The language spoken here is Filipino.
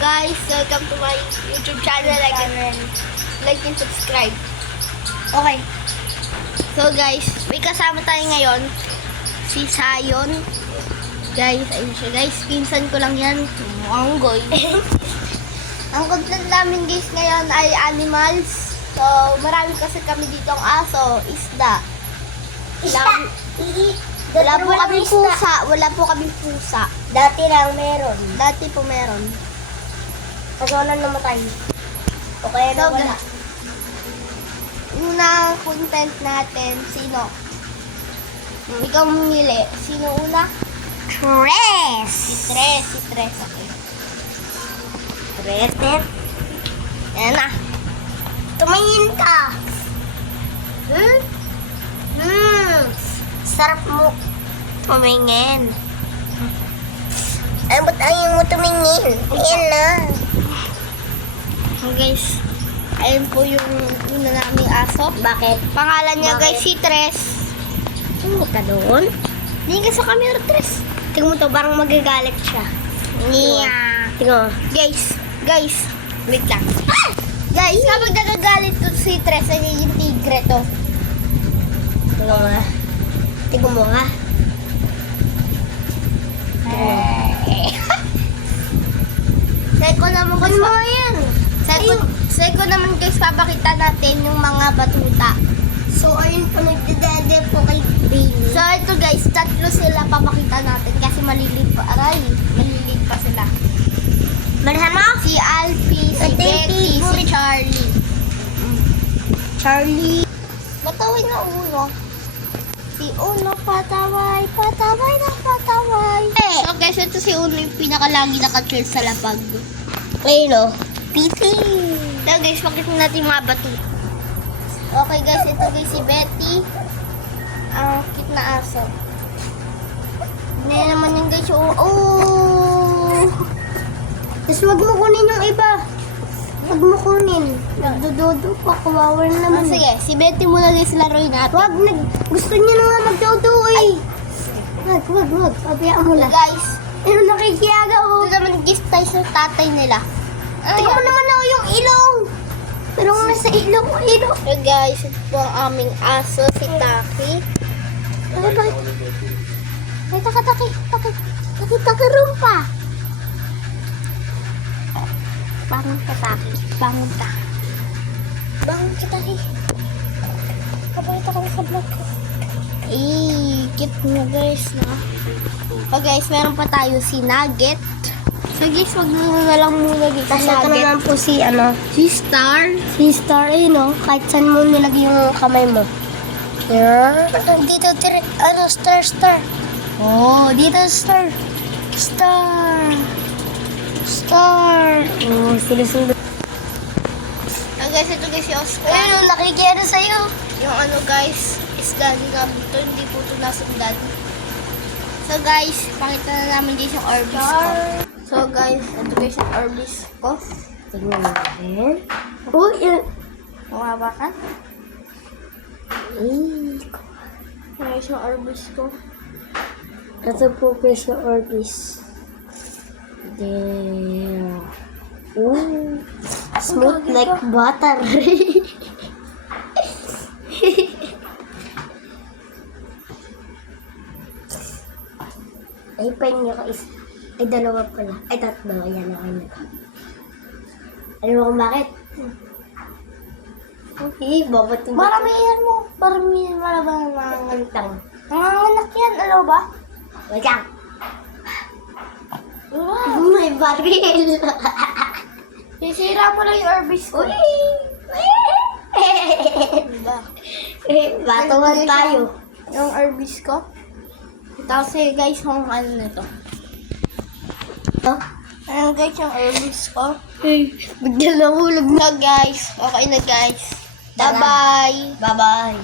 guys, welcome to my YouTube channel. Like and subscribe. Okay. So guys, may kasama tayo ngayon. Si Sayon. Guys, ayun siya guys. Pinsan ko lang yan. Monggoy. Ang content namin guys ngayon ay animals. So, marami kasi kami dito ang aso, isda. Wala po kami pusa. Wala po kami pusa. Dati lang meron. Dati po meron. Kasi wala namatay. O kaya So, nawala. Unang content natin, sino? Ikaw mamili. Sino una? Tres. Si Tres. Okay. Tres. Ayan na. Tumingin ka. Sarap mo tumingin. Ay, ba't ayaw mo tumingin? Ayan na. So guys, ayun po yung una naming aso. Bakit? Pangalan niya Bakit? guys, si Tres. Hindi ka doon? Hindi ka sa camera, Tres. Tingnan mo to, parang magagalit siya. Tingnan mo. Guys, wait lang. Guys, kapag nagagalit to si Tres, ay yung tigre to. Tingnan mo nga. Tingnan mo nga. Seko naman guys, Ano yan? Seko naman guys, papakita natin yung mga batuta. So, ayun po, nagdadede po kay Baby. So ito guys, tatlo sila papakita natin kasi malilid pa. Aray, malilid pa sila. Malihan mo? Si Alfie, si Ate, Betty, si favorite. Charlie. Charlie. Pataway na uno. Si Uno, pataway na pataway. So guys, ito si Uno yung pinakalagi naka-chill sa lapag. Ayun o. Piti. So guys, pakita natin yung mga batuta. Okay guys, ito guys si Betty. Ang cute na aso. Hindi naman yung guys yung... Oh! Tapos wag mo kunin yung iba. Wag mo kunin. Nagdududo pa. Kawawa na naman. Sige, si Betty muna guys laruin natin. Wag. Gusto niya na nga magdudo eh. Wag. Pabayaan mo lang. Guys, Pero nakikiyaga oh. ito naman guys tayo sa tatay nila. Tingnan mo naman oh yung ilong. Pero nga sa ilong. So guys, ito po ang aming aso, si Taki. Bakit? Ay, taki. Taki rumpa. Bangon ka, Taki. Bangon ka. Bangon kita eh. Kabalita ka sa vlog ko. Cute mo guys, no? So guys, meron pa tayo si Nugget. So guys, wag na lang muna guys. Tapos ito naman po si Si Star. Si Star eh, no? Kahit saan mo nilagay yung kamay mo. Yeah. Dito, Star. Oh, dito Star. Oh, sinusunod. So guys, ito guys si Oscar. Ayun, nakikiyano sa'yo. Yung ano guys, is daddy namin to. Hindi po ito nasundan. So guys, pakita na namin guys yung Orbis ko. So guys, ito guys yung Orbis ko. Tingnan natin. Oh, yun. Mukha ka? Eh, Guys, yung Orbis ko. ito po guys yung Orbis. There. Ooh. Smooth like butter. Ay, pahinga ka isa. Ay, dalawa pala. Ay, tatlo. Ayan, ako na. Alam mo kung bakit? Okay, babato. Maramihan mo. Maramihan mo na ba mga Ngantang. nanganganak yan? Alam ba? Wait lang. Wow. May baril. Sisira mo lang yung Orbis ko. Uy! Diba? Batuhan tayo. Yung Orbis ko. Tapos guys, yung ano nito. Huh? Ayun guys, yung Orbis ko. Bigla nahulog Na guys. Okay na guys. Tara. Bye-bye. Bye-bye.